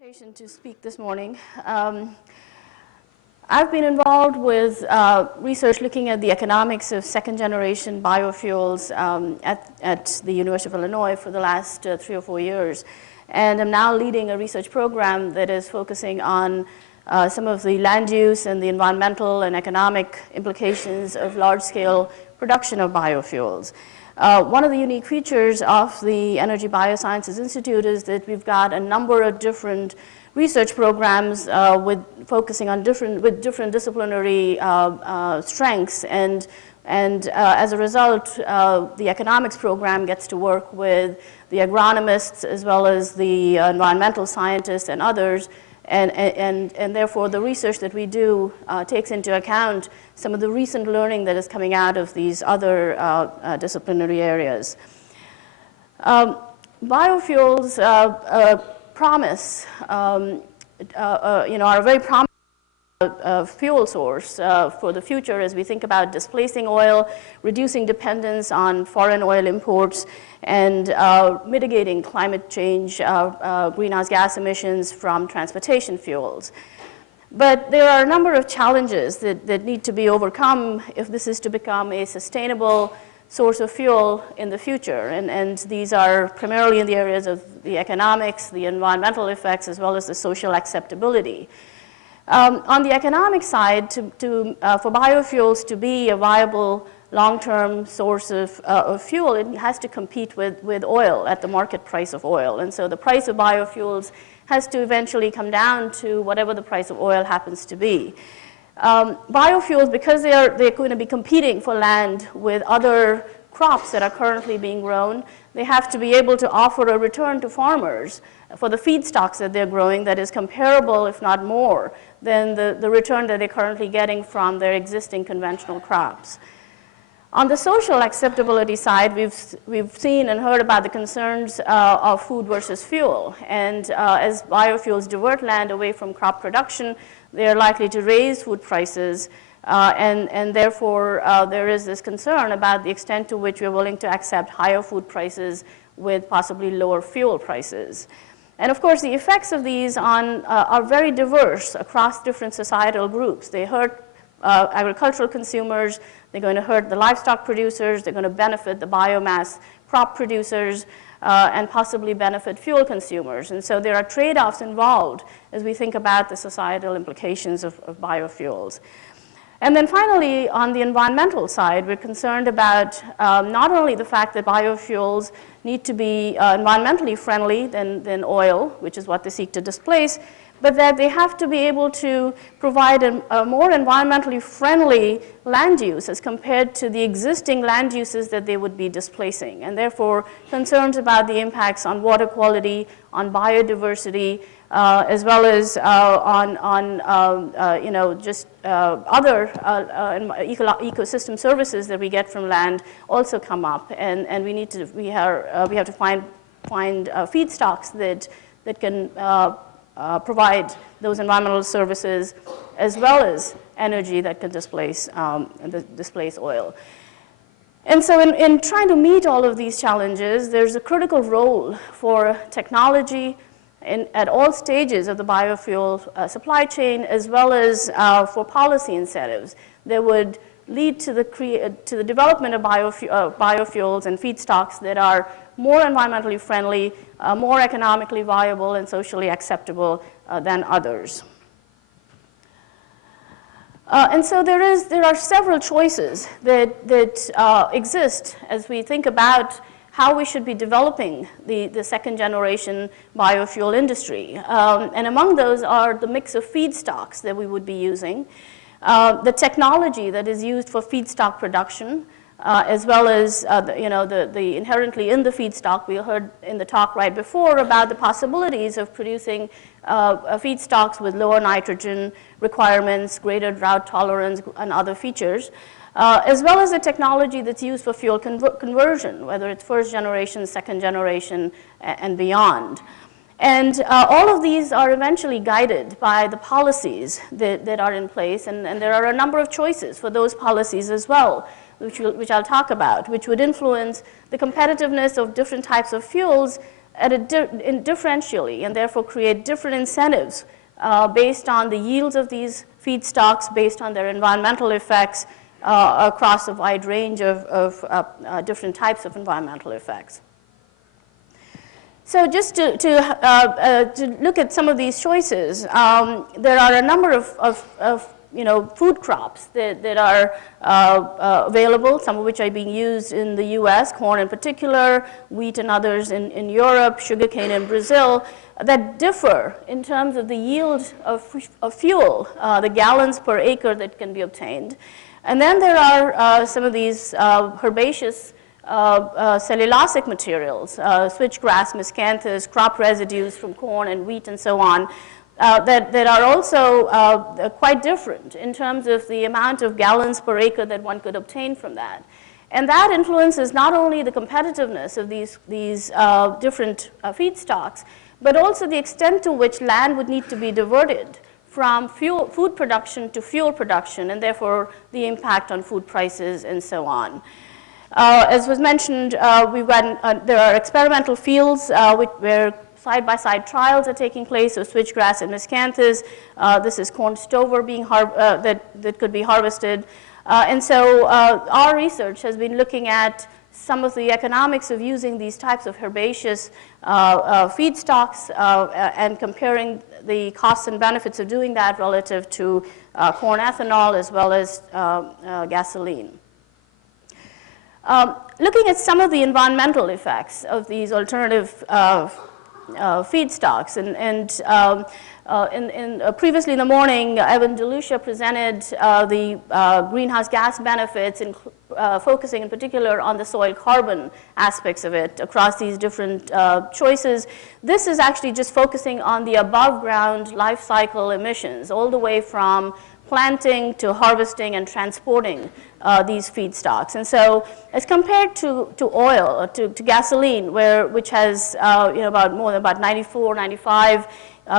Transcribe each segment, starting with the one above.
invitation to speak this morning. I've been involved with research looking at the economics of second-generation biofuels at the University of Illinois for the last 3 or 4 years. And I'm now leading a research program that is focusing on some of the land use and the environmental and economic implications of large-scale production of biofuels. One of the unique features of the Energy Biosciences Institute is that we've got a number of different research programs focusing on different disciplinary strengths, and as a result, the economics program gets to work with the agronomists as well as the environmental scientists and others, and therefore the research that we do takes into account some of the recent learning that is coming out of these other disciplinary areas. Biofuels promise, are a very promising fuel source for the future as we think about displacing oil, reducing dependence on foreign oil imports, and mitigating climate change, greenhouse gas emissions from transportation fuels. But there are a number of challenges that need to be overcome if this is to become a sustainable source of fuel in the future. And these are primarily in the areas of the economics, the environmental effects, as well as the social acceptability. On the economic side, for biofuels to be a viable long-term source of fuel, it has to compete with oil at the market price of oil. And so the price of biofuels has to eventually come down to whatever the price of oil happens to be. Biofuels, because they're going to be competing for land with other crops that are currently being grown, they have to be able to offer a return to farmers for the feedstocks that they're growing that is comparable, if not more, than the return that they're currently getting from their existing conventional crops. On the social acceptability side, we've seen and heard about the concerns of food versus fuel. And as biofuels divert land away from crop production, they are likely to raise food prices. And therefore, there is this concern about the extent to which we're willing to accept higher food prices with possibly lower fuel prices. And of course, the effects of these are very diverse across different societal groups. They hurt agricultural consumers, they're going to hurt the livestock producers, they're going to benefit the biomass crop producers, and possibly benefit fuel consumers. And so there are trade-offs involved as we think about the societal implications of biofuels. And then finally, on the environmental side, we're concerned about not only the fact that biofuels need to be environmentally friendly than oil, which is what they seek to displace, but that they have to be able to provide a more environmentally friendly land use as compared to the existing land uses that they would be displacing. And therefore, concerns about the impacts on water quality, on biodiversity, as well as on other ecosystem services that we get from land also come up. And we have to find feedstocks that can provide those environmental services as well as energy that can displace oil. And so in trying to meet all of these challenges, there's a critical role for technology at all stages of the biofuel supply chain, as well as for policy incentives that would lead to the development of biofuels and feedstocks that are more environmentally friendly, more economically viable, and socially acceptable than others. And so there are several choices that exist as we think about how we should be developing the second generation biofuel industry. And among those are the mix of feedstocks that we would be using, the technology that is used for feedstock production, as well as the inherently in the feedstock. We heard in the talk right before about the possibilities of producing feedstocks with lower nitrogen requirements, greater drought tolerance, and other features, as well as the technology that's used for fuel conversion, whether it's first generation, second generation, and beyond. And all of these are eventually guided by the policies that are in place, and there are a number of choices for those policies as well, which I'll talk about, which would influence the competitiveness of different types of fuels at differentially, and therefore create different incentives based on the yields of these feedstocks, based on their environmental effects across a wide range of different types of environmental effects. So just to look at some of these choices, there are a number of food crops that are available, some of which are being used in the US, corn in particular, wheat and others in Europe, sugarcane in Brazil, that differ in terms of the yield of fuel, the gallons per acre that can be obtained. And then there are some of these herbaceous cellulosic materials, switchgrass, miscanthus, crop residues from corn and wheat and so on, that are also quite different in terms of the amount of gallons per acre that one could obtain from that. And that influences not only the competitiveness of these different feedstocks, but also the extent to which land would need to be diverted from food production to fuel production, and therefore the impact on food prices and so on. As was mentioned, there are experimental fields where side-by-side trials are taking place of switchgrass and miscanthus. This is corn stover that could be harvested. And so our research has been looking at some of the economics of using these types of herbaceous feedstocks and comparing the costs and benefits of doing that relative to corn ethanol as well as gasoline. Looking at some of the environmental effects of these alternative feedstocks, previously in the morning, Evan DeLucia presented the greenhouse gas benefits, focusing in particular on the soil carbon aspects of it across these different choices. This is actually just focusing on the above ground life cycle emissions, all the way from planting to harvesting and transporting these feedstocks. And so as compared to oil, or to gasoline, which has about 94, 95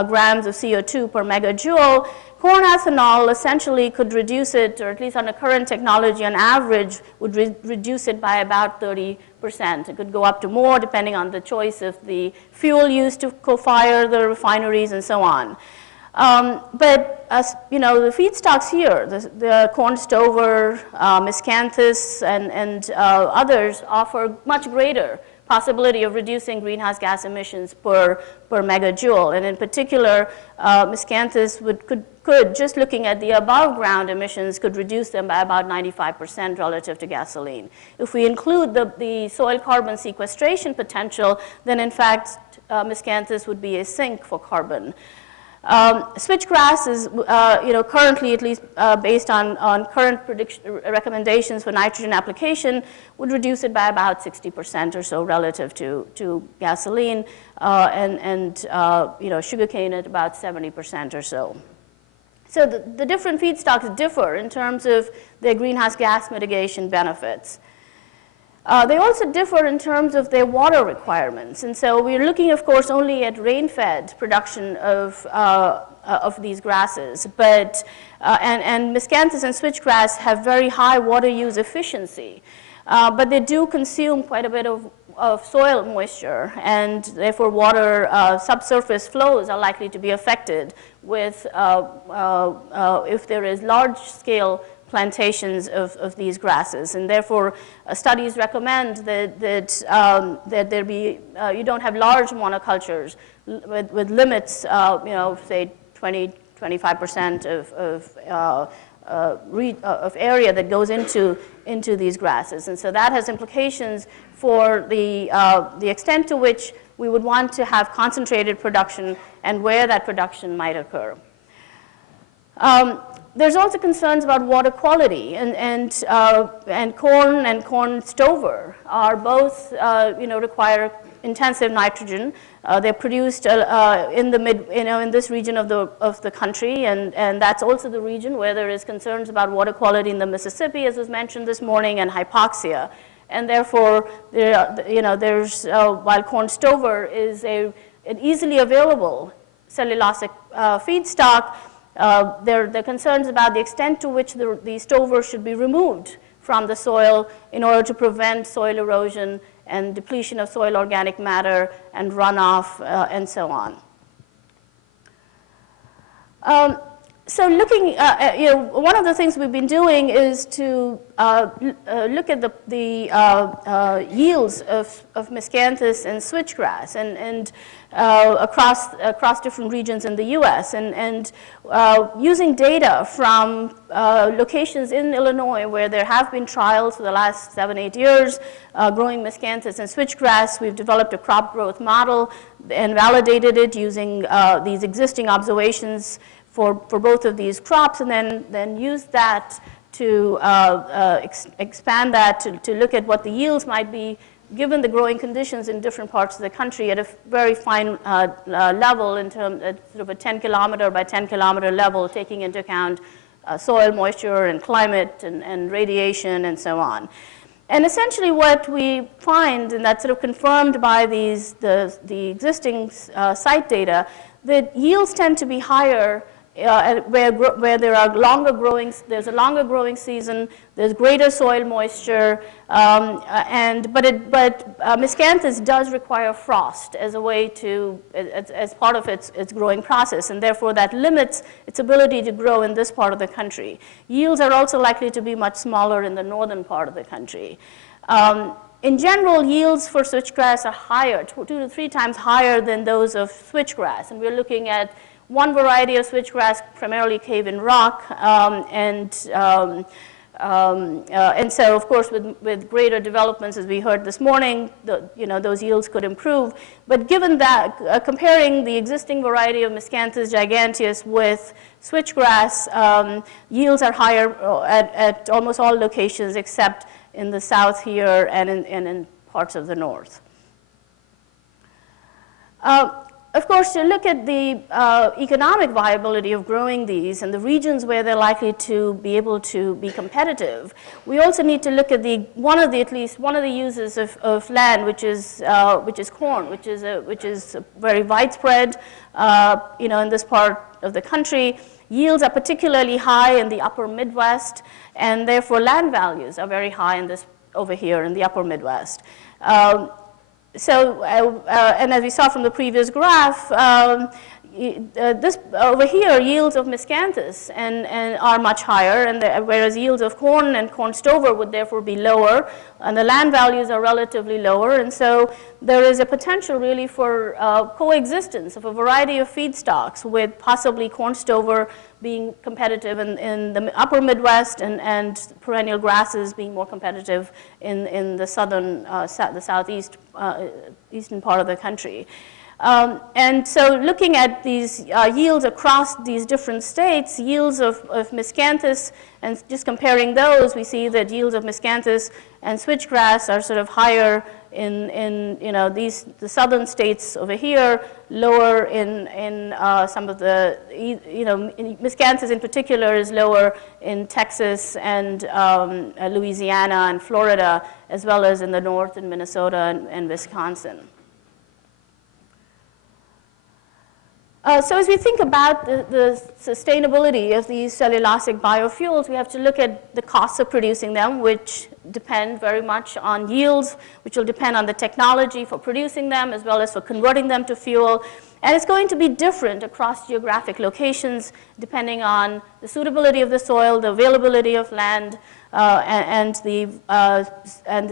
grams of CO2 per megajoule, corn ethanol essentially could reduce it, or at least under current technology on average, would reduce it by about 30%. It could go up to more depending on the choice of the fuel used to co-fire the refineries and so on. But the feedstocks here, the corn stover, miscanthus, and others offer much greater possibility of reducing greenhouse gas emissions per megajoule. And in particular, miscanthus could, just looking at the above ground emissions, could reduce them by about 95% relative to gasoline. If we include the soil carbon sequestration potential, then in fact, miscanthus would be a sink for carbon. Switchgrass is, currently, at least based on current recommendations for nitrogen application, would reduce it by about 60% or so relative to gasoline, and sugarcane at about 70% or so. So the different feedstocks differ in terms of their greenhouse gas mitigation benefits. They also differ in terms of their water requirements. And so we're looking, of course, only at rain-fed production of these grasses. But, and miscanthus and switchgrass have very high water use efficiency. But they do consume quite a bit of soil moisture, and therefore water subsurface flows are likely to be affected with if there is large-scale plantations of these grasses, and therefore studies recommend that there be you don't have large monocultures with limits, say 20–25% of area that goes into these grasses, and so that has implications for the extent to which we would want to have concentrated production and where that production might occur. There's also concerns about water quality, and corn and corn stover are both, require intensive nitrogen. They're produced in this region of the country, and that's also the region where there is concerns about water quality in the Mississippi, as was mentioned this morning, and hypoxia. And therefore, there's while corn stover is an easily available cellulosic feedstock, there are concerns about the extent to which the stover should be removed from the soil in order to prevent soil erosion and depletion of soil organic matter and runoff and so on. So looking, one of the things we've been doing is to look at the yields of miscanthus and switchgrass and across different regions in the U.S. and using data from locations in Illinois where there have been trials for the last 7-8 years growing miscanthus and switchgrass. We've developed a crop growth model and validated it using these existing observations for both of these crops, and then use that to expand that to look at what the yields might be given the growing conditions in different parts of the country at a very fine level in terms of sort of a 10-kilometer by 10-kilometer level, taking into account soil moisture and climate and radiation and so on. And essentially what we find, and that's sort of confirmed by the existing site data, that yields tend to be higher where there are there's a longer growing season, there's greater soil moisture, but miscanthus does require frost as a way to, as part of its growing process, and therefore that limits its ability to grow in this part of the country. Yields are also likely to be much smaller in the northern part of the country. In general, yields for switchgrass are higher, 2 to 3 times higher than those of switchgrass, and we're looking at one variety of switchgrass, primarily cave-in rock, and so, of course, with greater developments, as we heard this morning, those yields could improve. But given that, comparing the existing variety of Miscanthus giganteus with switchgrass, yields are higher at almost all locations except in the south here and in parts of the north. Of course, to look at the economic viability of growing these and the regions where they're likely to be able to be competitive, we also need to look at at least one of the uses of land, which is corn, which is very widespread, in this part of the country. Yields are particularly high in the upper Midwest, and therefore land values are very high over here in the upper Midwest. And as we saw from the previous graph, this over here, yields of miscanthus are much higher, whereas yields of corn and corn stover would therefore be lower, and the land values are relatively lower, and so there is a potential really for coexistence of a variety of feedstocks, with possibly corn stover being competitive in the upper Midwest and perennial grasses being more competitive in the southern, the southeast, eastern part of the country. And so looking at these yields across these different states, yields of miscanthus, and just comparing those, we see that yields of miscanthus and switchgrass are sort of higher in the southern states over here, lower in some of the, miscanthus in particular is lower in Texas and Louisiana and Florida, as well as in the north in Minnesota and Wisconsin. So as we think about the sustainability of these cellulosic biofuels, we have to look at the costs of producing them, which depend very much on yields, which will depend on the technology for producing them, as well as for converting them to fuel. And it's going to be different across geographic locations, depending on the suitability of the soil, the availability of land, and the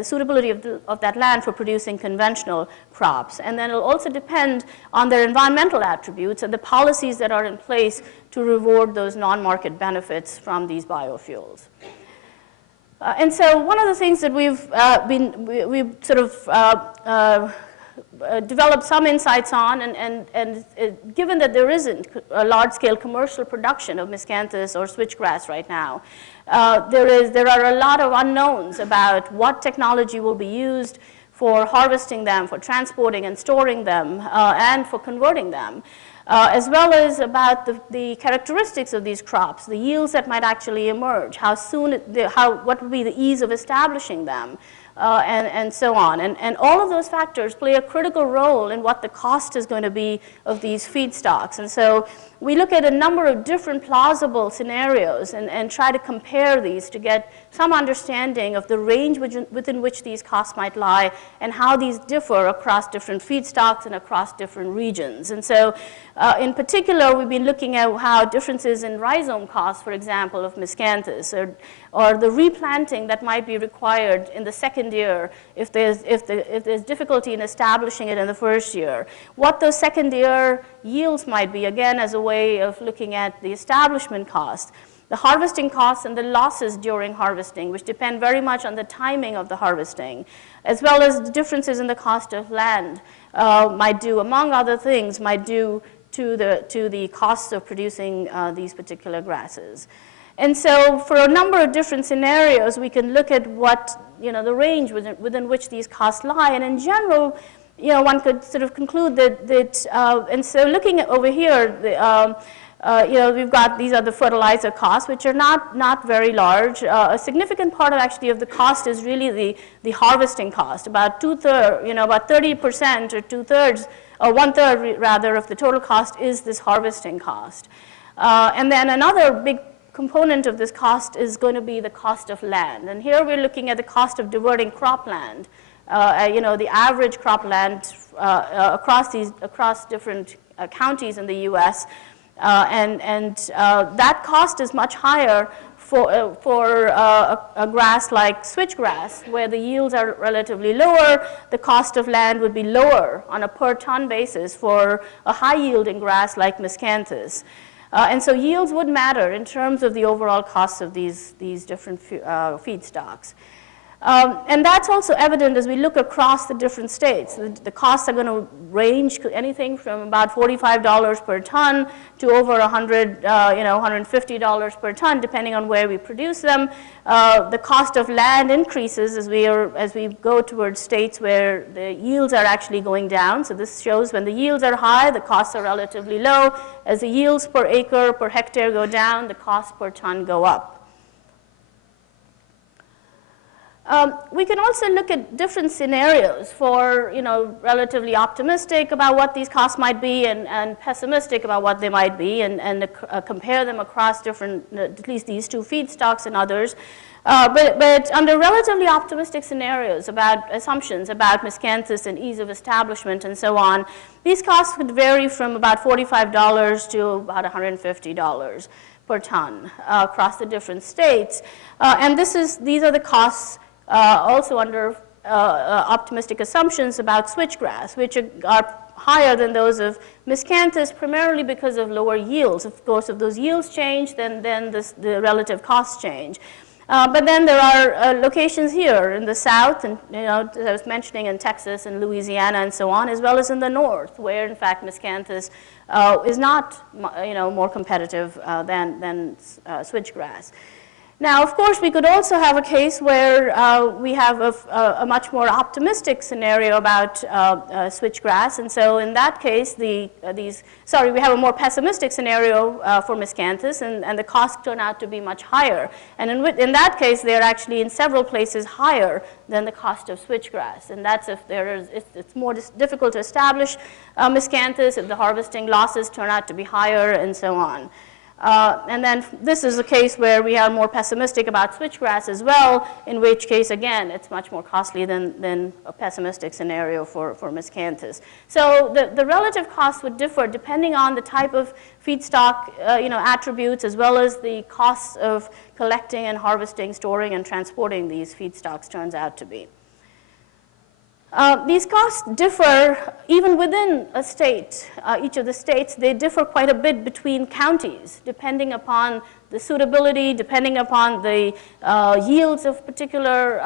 suitability of that land for producing conventional crops. And then it'll also depend on their environmental attributes and the policies that are in place to reward those non-market benefits from these biofuels. And so one of the things that we've sort of developed some insights on, and given that there isn't a large-scale commercial production of miscanthus or switchgrass right now, there are a lot of unknowns about what technology will be used for harvesting them, for transporting and storing them, and for converting them, as well as about the characteristics of these crops, the yields that might actually emerge, what would be the ease of establishing them, and so on. And all of those factors play a critical role in what the cost is going to be of these feedstocks. And so we look at a number of different plausible scenarios and try to compare these to get some understanding of the range within which these costs might lie and how these differ across different feedstocks and across different regions. And so in particular, we've been looking at how differences in rhizome costs, for example, of miscanthus, or the replanting that might be required in the second year if there's difficulty in establishing it in the first year. What those second year yields might be, again, as a way of looking at the establishment cost. The harvesting costs and the losses during harvesting, which depend very much on the timing of the harvesting, as well as the differences in the cost of land might do, among other things, might do to the costs of producing these particular grasses. And so for a number of different scenarios, we can look at what, the range within which these costs lie. And in general, one could sort of conclude that and so looking at over here, we've got, these are the fertilizer costs, which are not very large. A significant part of the cost is really the harvesting cost. About about 30% or 2/3, or 1/3 rather, of the total cost is this harvesting cost. And then another big component of this cost is going to be the cost of land. And here we're looking at the cost of diverting cropland. The average cropland across different counties in the U.S. That cost is much higher for a grass like switchgrass, where the yields are relatively lower. The cost of land would be lower on a per ton basis for a high-yielding grass like miscanthus. And so yields would matter in terms of the overall costs of these different feedstocks. And that's also evident as we look across the different states. The costs are going to range anything from about $45 per ton to over $150 per ton, depending on where we produce them. The cost of land increases as we go towards states where the yields are actually going down. So this shows when the yields are high, the costs are relatively low. As the yields per acre, per hectare go down, the costs per ton go up. We can also look at different scenarios for, relatively optimistic about what these costs might be and pessimistic about what they might be, and compare them across different, at least these two feedstocks and others. But under relatively optimistic scenarios about assumptions about miscanthus and ease of establishment and so on, these costs would vary from about $45 to about $150 per ton across the different states. And these are the costs also under optimistic assumptions about switchgrass, which are higher than those of miscanthus, primarily because of lower yields. Of course, if those yields change, then the relative costs change. But then there are locations here in the south, and as I was mentioning, in Texas and Louisiana and so on, as well as in the north, where in fact miscanthus is not more competitive than switchgrass. Now, of course, we could also have a case where we have a much more optimistic scenario about switchgrass, and so in that case, we have a more pessimistic scenario for miscanthus, and the costs turn out to be much higher. And in that case, they're actually in several places higher than the cost of switchgrass, and that's if it's more difficult to establish miscanthus, if the harvesting losses turn out to be higher, and so on. And then this is a case where we are more pessimistic about switchgrass as well, in which case, again, it's much more costly than a pessimistic scenario for miscanthus. So the relative costs would differ depending on the type of feedstock attributes, as well as the costs of collecting and harvesting, storing, and transporting these feedstocks turns out to be. These costs differ even within a state. Each of the states, they differ quite a bit between counties, depending upon the suitability, depending upon the yields of particular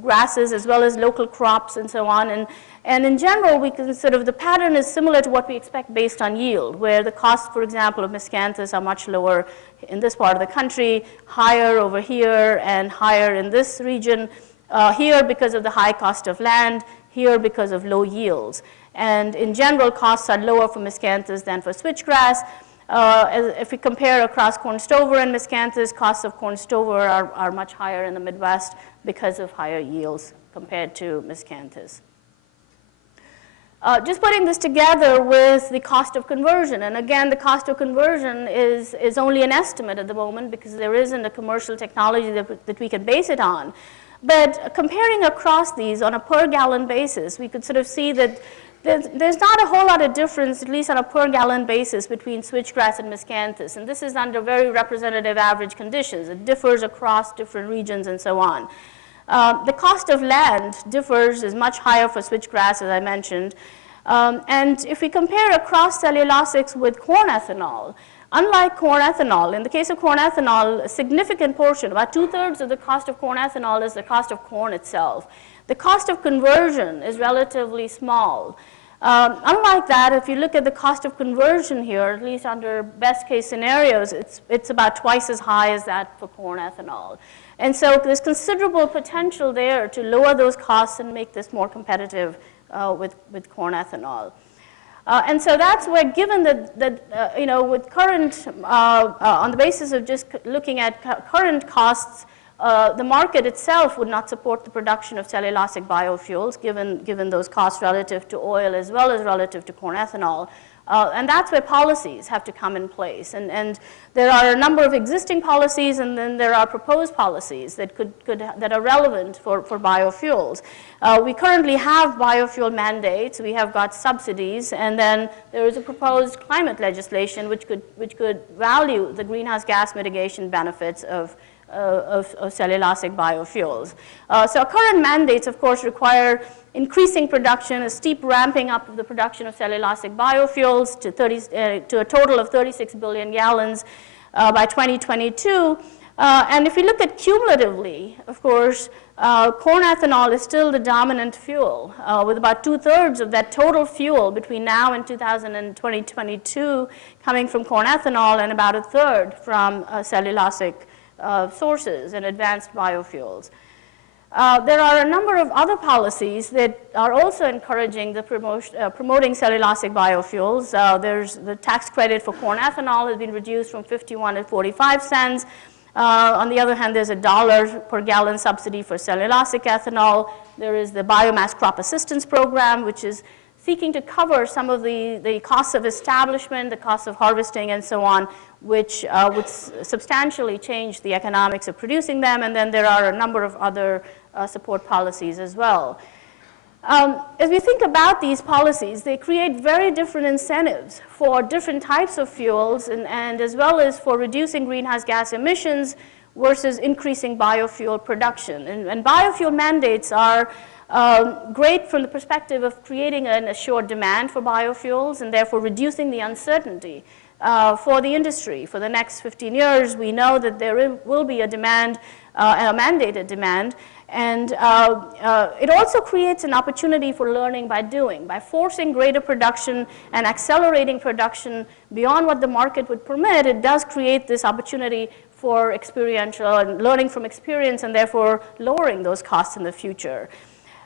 grasses, as well as local crops and so on. And in general, we can the pattern is similar to what we expect based on yield, where the costs, for example, of miscanthus are much lower in this part of the country, higher over here, and higher in this region. Here because of the high cost of land, here because of low yields. And in general, costs are lower for miscanthus than for switchgrass. If we compare across corn stover and miscanthus, costs of corn stover are much higher in the Midwest because of higher yields compared to miscanthus. Just putting this together with the cost of conversion, and again, the cost of conversion is only an estimate at the moment because there isn't a commercial technology that we can base it on. But comparing across these on a per gallon basis, we could sort of see that there's not a whole lot of difference, at least on a per gallon basis, between switchgrass and miscanthus. And this is under very representative average conditions. It differs across different regions and so on. The cost of land differs, is much higher for switchgrass, as I mentioned. And if we compare across cellulosics with corn ethanol, unlike corn ethanol, in the case of corn ethanol, a significant portion, about 2/3 of the cost of corn ethanol is the cost of corn itself. The cost of conversion is relatively small. Unlike that, if you look at the cost of conversion here, at least under best case scenarios, it's about twice as high as that for corn ethanol. And so there's considerable potential there to lower those costs and make this more competitive with corn ethanol. And so that's where, given that you know, with current, on the basis of just looking at current costs, the market itself would not support the production of cellulosic biofuels, given those costs relative to oil as well as relative to corn ethanol. And that's where policies have to come in place. And there are a number of existing policies, and then there are proposed policies that that are relevant for biofuels. We currently have biofuel mandates. We have got subsidies, and then there is a proposed climate legislation which could value the greenhouse gas mitigation benefits of cellulosic biofuels. So current mandates, of course, require increasing production, a steep ramping up of the production of cellulosic biofuels to a total of 36 billion gallons by 2022. And if you look at cumulatively, of course, corn ethanol is still the dominant fuel, with about 2/3 of that total fuel between now and 2022 coming from corn ethanol, and about 1/3 from cellulosic sources and advanced biofuels. There are a number of other policies that are also encouraging the promoting cellulosic biofuels. There's the tax credit for corn ethanol has been reduced from 51 to 45 cents. On the other hand, there's a $1 per gallon subsidy for cellulosic ethanol. There is the biomass crop assistance program, which is seeking to cover some of the costs of establishment, the costs of harvesting, and so on, which would substantially change the economics of producing them. And then there are a number of other support policies as well. As we think about these policies, they create very different incentives for different types of fuels, and as well as for reducing greenhouse gas emissions versus increasing biofuel production. And biofuel mandates are great from the perspective of creating an assured demand for biofuels and therefore reducing the uncertainty for the industry. For the next 15 years, we know that there will be a demand, a mandated demand, and it also creates an opportunity for learning by doing. By forcing greater production and accelerating production beyond what the market would permit, it does create this opportunity for experiential and learning from experience, and therefore lowering those costs in the future.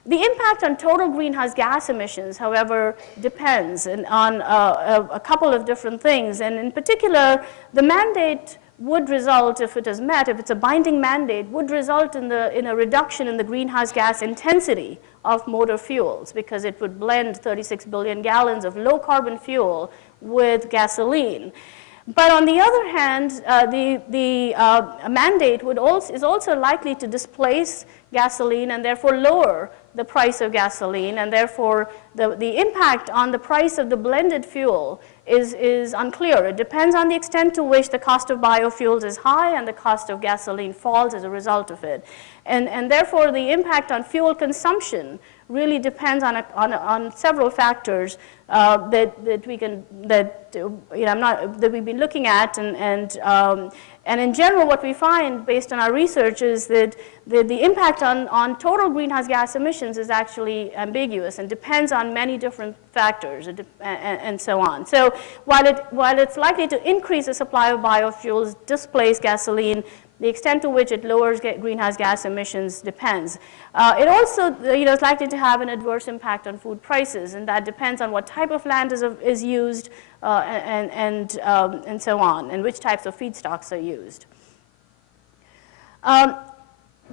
The impact on total greenhouse gas emissions, however, depends on a couple of different things. And in particular, the mandate would result, if it is met, if it's a binding mandate, would result in a reduction in the greenhouse gas intensity of motor fuels, because it would blend 36 billion gallons of low carbon fuel with gasoline. But on the other hand, the mandate is also likely to displace gasoline and therefore lower the price of gasoline, and therefore the impact on the price of the blended fuel is unclear. It depends on the extent to which the cost of biofuels is high and the cost of gasoline falls as a result of it. And therefore the impact on fuel consumption really depends on several factors that we've been looking at, and in general, what we find based on our research is that the impact on total greenhouse gas emissions is actually ambiguous and depends on many different factors and so on. So while it's likely to increase the supply of biofuels, displace gasoline, the extent to which it lowers greenhouse gas emissions depends. It also is likely to have an adverse impact on food prices, and that depends on what type of land is used and so on, and which types of feedstocks are used.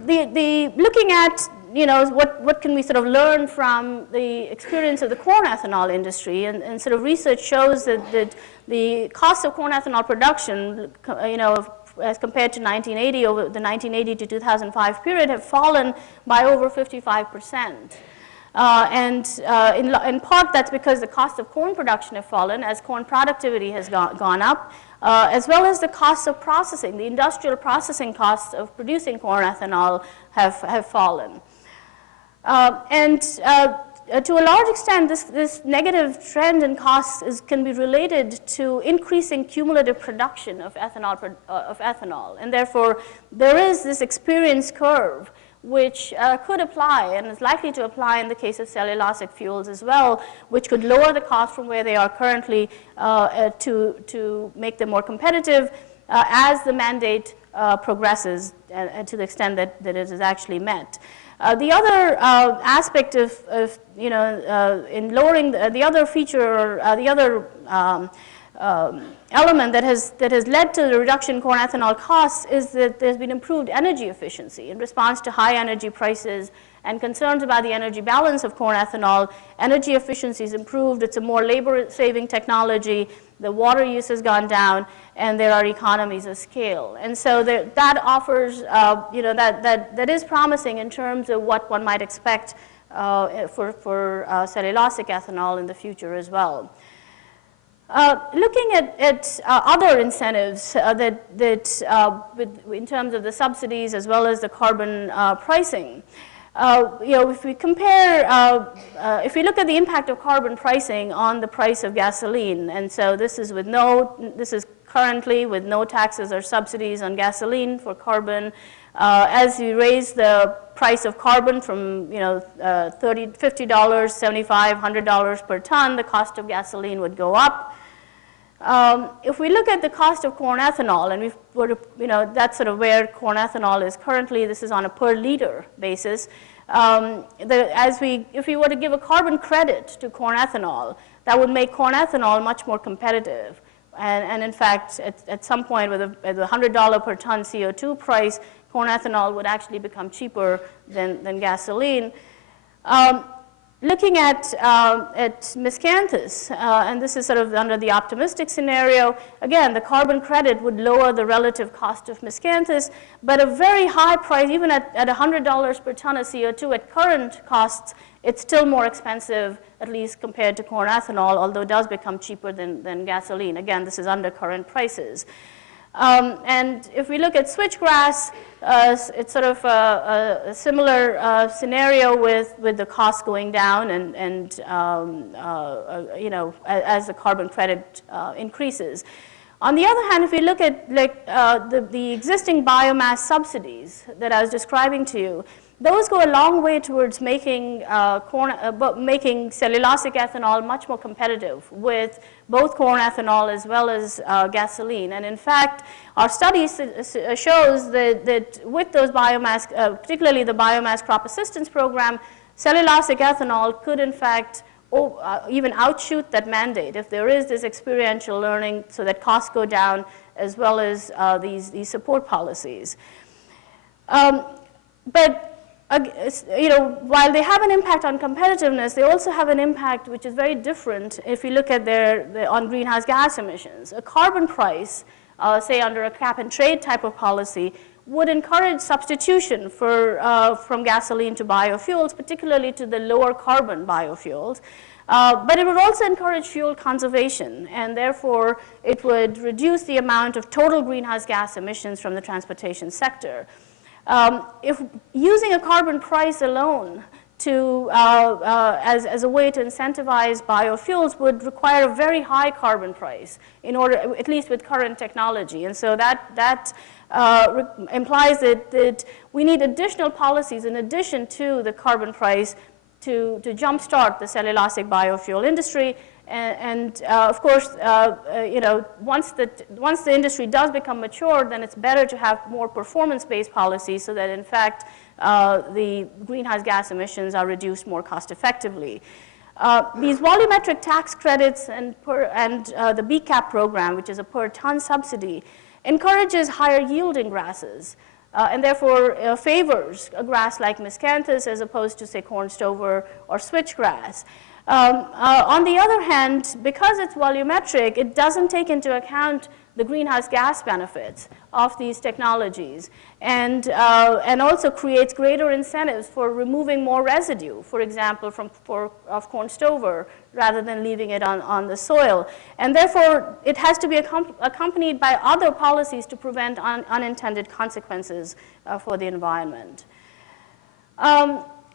Looking at what can we sort of learn from the experience of the corn ethanol industry, and sort of research shows that the cost of corn ethanol production, as compared to 1980, over the 1980 to 2005 period, have fallen by over 55%. In part, that's because the cost of corn production have fallen as corn productivity has gone up, as well as the cost of processing. The industrial processing costs of producing corn ethanol have fallen. To a large extent, this negative trend in costs can be related to increasing cumulative production of ethanol. And therefore, there is this experience curve which could apply and is likely to apply in the case of cellulosic fuels as well, which could lower the cost from where they are currently to make them more competitive as the mandate progresses and to the extent that it is actually met. The other aspect of in lowering the other feature, or the other element that has led to the reduction in corn ethanol costs is that there's been improved energy efficiency in response to high energy prices and concerns about the energy balance of corn ethanol. Energy efficiency is improved. It's a more labor-saving technology. The water use has gone down, and there are economies of scale. And so that offers, that is promising in terms of what one might expect for cellulosic ethanol in the future as well. Looking at other incentives in terms of the subsidies as well as the carbon pricing, if we compare, if we look at the impact of carbon pricing on the price of gasoline, and so this is currently with no taxes or subsidies on gasoline for carbon. As you raise the price of carbon from $30, $50, $75, $100 per ton, the cost of gasoline would go up. If we look at the cost of corn ethanol, and that's sort of where corn ethanol is currently, this is on a per liter basis. If we were to give a carbon credit to corn ethanol, that would make corn ethanol much more competitive. And in fact, at some point with a $100 per ton CO2 price, corn ethanol would actually become cheaper than gasoline. Looking at miscanthus, and this is sort of under the optimistic scenario, again, the carbon credit would lower the relative cost of miscanthus, but a very high price, even at $100 per ton of CO2 at current costs, it's still more expensive, at least compared to corn ethanol, although it does become cheaper than gasoline. Again, this is under current prices. And if we look at switchgrass, it's sort of a similar scenario with the cost going down and as the carbon credit increases. On the other hand, if we look at the existing biomass subsidies that I was describing to you, those go a long way towards making making cellulosic ethanol much more competitive with both corn ethanol as well as gasoline. And in fact, our study shows that with those biomass, particularly the biomass crop assistance program, cellulosic ethanol could in fact even outshoot that mandate if there is this experiential learning so that costs go down as well as these support policies. But while they have an impact on competitiveness, they also have an impact which is very different if you look at on greenhouse gas emissions. A carbon price, say under a cap and trade type of policy, would encourage substitution from gasoline to biofuels, particularly to the lower carbon biofuels. But it would also encourage fuel conservation, and therefore it would reduce the amount of total greenhouse gas emissions from the transportation sector. If using a carbon price alone as a way to incentivize biofuels would require a very high carbon price in order, at least with current technology. And so that implies that we need additional policies in addition to the carbon price to jumpstart the cellulosic biofuel industry. Of course, you know, once the industry does become mature, then it's better to have more performance-based policies so that, in fact, the greenhouse gas emissions are reduced more cost-effectively. These volumetric tax credits and the BCAP program, which is a per-ton subsidy, encourages higher-yielding grasses. And therefore favors a grass like miscanthus as opposed to, say, corn stover or switchgrass. On the other hand, because it's volumetric, it doesn't take into account the greenhouse gas benefits of these technologies, and also creates greater incentives for removing more residue, for example, of corn stover, rather than leaving it on the soil. And therefore, it has to be accompanied by other policies to prevent unintended consequences for the environment.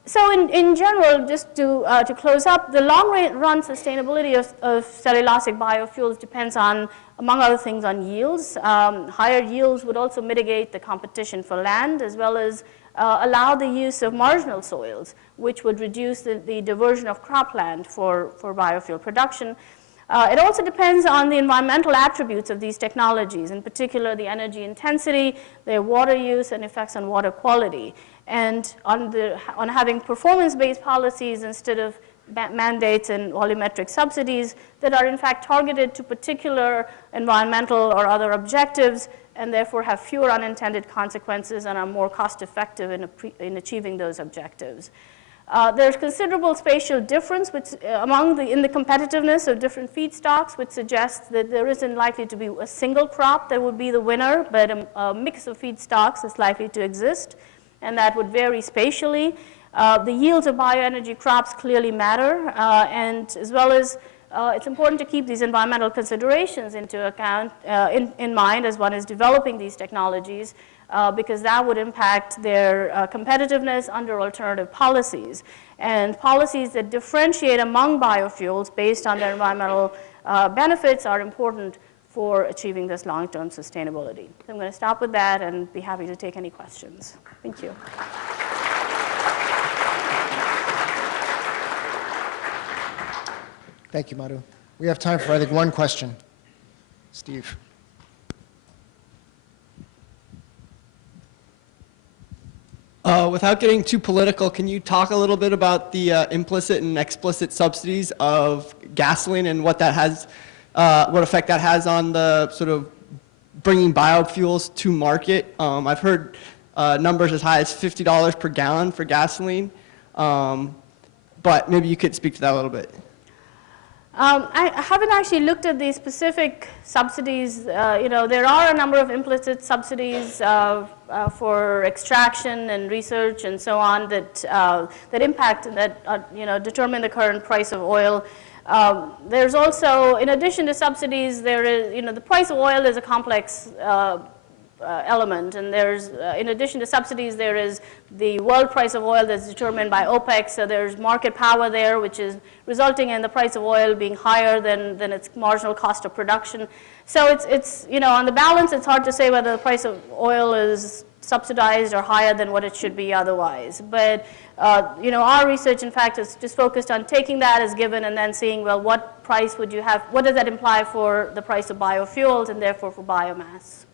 So in general, just to close up, the long-run sustainability of cellulosic biofuels depends on, among other things, on yields. Higher yields would also mitigate the competition for land, as well as allow the use of marginal soils, which would reduce the diversion of cropland for biofuel production. It also depends on the environmental attributes of these technologies, in particular the energy intensity, their water use, and effects on water quality. And on having performance-based policies instead of mandates and volumetric subsidies that are in fact targeted to particular environmental or other objectives, and therefore have fewer unintended consequences and are more cost-effective in achieving those objectives. There's considerable spatial difference in the competitiveness of different feedstocks, which suggests that there isn't likely to be a single crop that would be the winner, but a mix of feedstocks is likely to exist, and that would vary spatially. The yields of bioenergy crops clearly matter, and as well as it's important to keep these environmental considerations into account, in mind as one is developing these technologies, because that would impact their competitiveness under alternative policies. And policies that differentiate among biofuels based on their environmental benefits are important for achieving this long-term sustainability. So I'm going to stop with that and be happy to take any questions. Thank you. Thank you, Madhu. We have time for, I think, one question. Steve. Without getting too political, can you talk a little bit about the implicit and explicit subsidies of gasoline and what that has, what effect that has on the sort of bringing biofuels to market? I've heard numbers as high as $50 per gallon for gasoline, but maybe you could speak to that a little bit. I haven't actually looked at the specific subsidies. You know, there are a number of implicit subsidies for extraction and research and so on that impact and that you know, determine the current price of oil. There's also, in addition to subsidies, there is, you know, the price of oil is a complex element, and there's, in addition to subsidies, there is the world price of oil that's determined by OPEC, so there's market power there, which is resulting in the price of oil being higher than its marginal cost of production. So it's, you know, on the balance, it's hard to say whether the price of oil is subsidized or higher than what it should be otherwise. But, you know, our research, in fact, is just focused on taking that as given and then seeing, well, what price would you have, what does that imply for the price of biofuels and therefore for biomass?